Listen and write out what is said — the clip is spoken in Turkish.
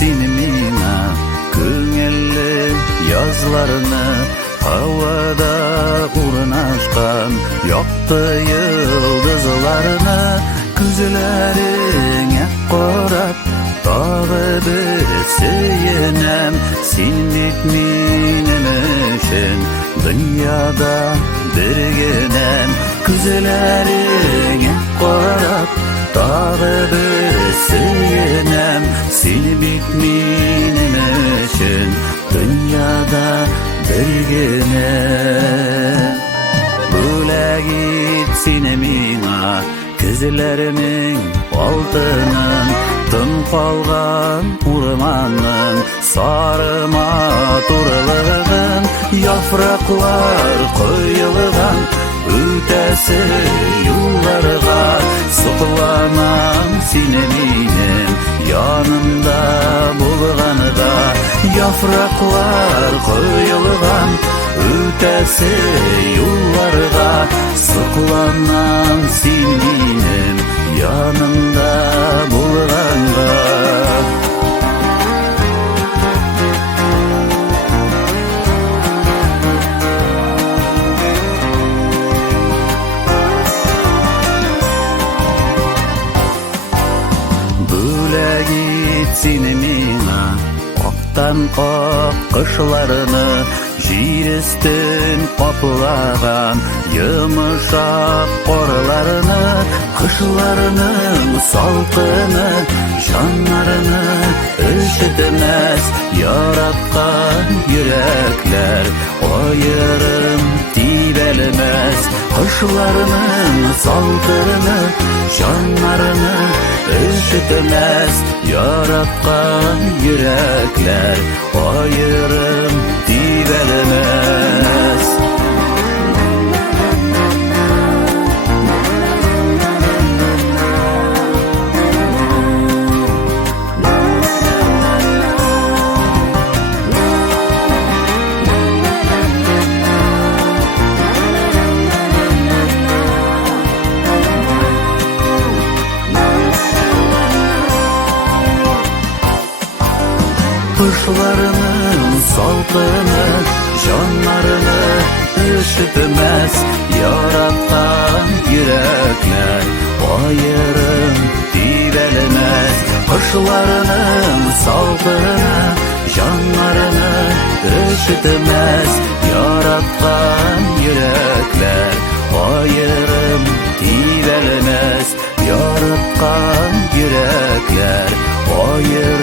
seni mina, köngilli yazlarını, havada urnaşkan yaktı yıldızlarını, gözlerine qarap dağı bir seyinem, sen bitmenim üçün dünyada birgenem. Gözlerine qarap dağı bir seyinem, sen bitmenim üçün dünyada birgenem. Böyle git seni mina, gözlerimin altının, tın kalgan urmanın, sarıma turlığın, yapraklar koyulgan, ötesi yollarga, sıkılanan seni benim yanımda bulganıda. Yapraklar koyulgan, ötesi yollarga, sıkılanan seni benim yanımda bulganda. Böyle git seni mina, oktan kok kışlarını, jir üstün kaplagan yumuşak korlarını, kışlarının saltını, canlarını üşütmez yaratkan yürekler, ayırım dibelmez. Kışlarının saltını, canlarını üşütmez yaratkan yürekler, ayırım dibelmez. Kışlarının saltını, canlarını üşütmez yaratkan yürekler, ayırım dibelmez. Kışlarının saltını, canlarını üşütmez yaratkan yürekler, ayırım dibelmez. Yaratkan yürekler, ayırım